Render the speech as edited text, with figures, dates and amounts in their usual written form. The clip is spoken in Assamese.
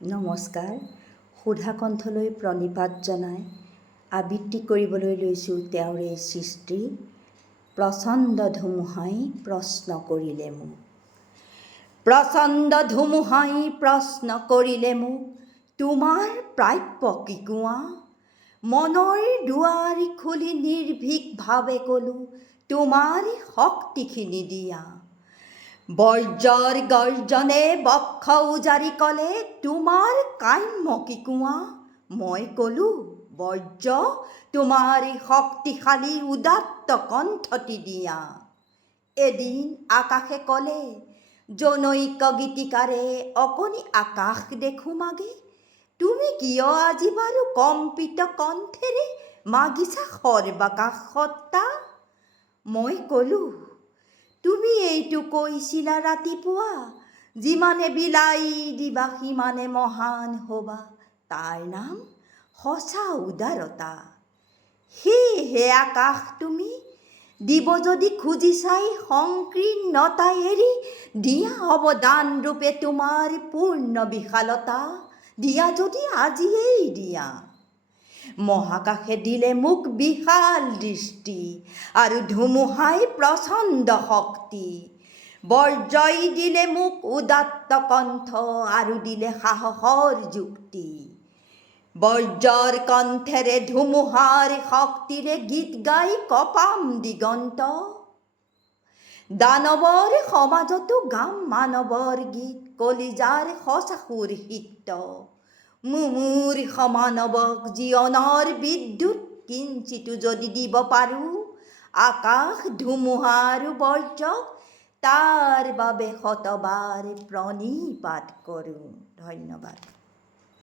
নমস্কাৰ। সুধাকণ্ঠলৈ প্ৰণিপাত জনাই আবৃত্তি কৰিবলৈ লৈছোঁ তেওঁৰ এই সৃষ্টি প্ৰচণ্ড ধুমুহাই প্ৰশ্ন কৰিলে মোক। প্ৰচণ্ড ধুমুহাই প্ৰশ্ন কৰিলে মোক, তোমাৰ প্ৰাপ্য কি কোৱা? মনৰ দুৱাৰ খুলি নিৰ্ভীকভাৱে ক'লোঁ, তোমাৰ শক্তিখিনি দিয়া। বজ্ৰৰ গৰ্জনে বক্ষ উজাৰি ক'লে, তোমাৰ কাম্য কি কোৱা? মই ক'লোঁ, বজ্ৰ তোমাৰ শক্তিশালী উদাত্ত কণ্ঠটি দিয়া। এদিন আকাশে ক'লে, জনৈক গীতিকাৰে, অকণি আকাশ দেখোঁ মাগে, তুমি কিয় আজি বাৰু কম্পিত কণ্ঠেৰে মাগিছা সৰ্বাকাশ সত্তা? মই ক'লোঁ, তুমি এইটো কৈছিলা ৰাতিপুৱা, যিমানে বিলাই দিবা সিমানে মহান হ'বা, তাৰ নাম সঁচা উদাৰতা। সেয়েহে আকাশ তুমি দিব যদি খুজিছাই সংকীৰ্ণতা এৰি, দিয়া অৱদান ৰূপে তোমাৰ পূৰ্ণ বিশালতা, দিয়া যদি আজিয়েই দিয়া। মহাকাশে দিলে মোক বিশাল দৃষ্টি, আৰু ধুমুহাই প্ৰচণ্ড শক্তি। বজ্ৰই দিলে মোক উদাত্ত কণ্ঠ, আৰু দিলে সাহসৰ যুক্তি। বজ্ৰৰ কণ্ঠেৰে ধুমুহাৰ শক্তিৰে গীত গাই কপাম দিগন্ত। দানৱৰ সমাজতো গাম মানৱৰ গীত, কলিজাৰ সঁচা সুৰ সিক্ত। মুমূৰ্ষ মানৱক জীৱনৰ বিদ্যুৎ কিঞ্চিতো যদি দিব পাৰোঁ, আকাশ ধুমুহা আৰু বজ্ৰক তাৰ বাবে শতবাৰ প্ৰণিপাত কৰোঁ। ধন্যবাদ।